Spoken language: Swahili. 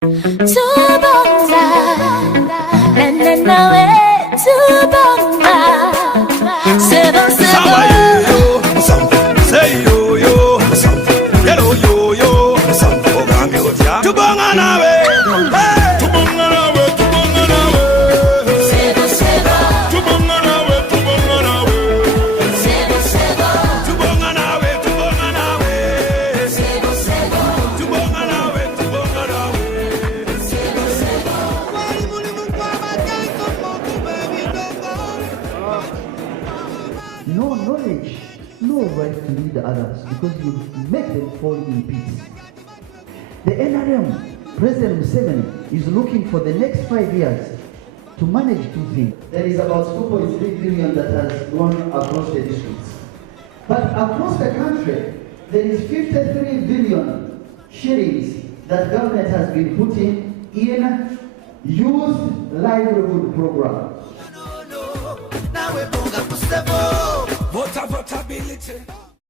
Tubonga, na nawe tubonga. Sebo sebo. Say yo yo, hello yo yo. Ogambi otya. Tubonga nawe. Tubonga nawe, tubonga nawe. Sebo sebo. Tubonga nawe, tubonga nawe. Sebo sebo. Tubonga nawe, tubonga nawe. Sebo sebo. Tubonga nawe, tubonga nawe. Sebo sebo. No knowledge, no right to lead others because you make them fall in peace. The NRM, President Museveni, is looking for the next 5 years to manage two things. There is about 2.3 billion that has gone across the districts. But across the country, there is 53 billion shillings that government has been putting in youth livelihood program. Votability.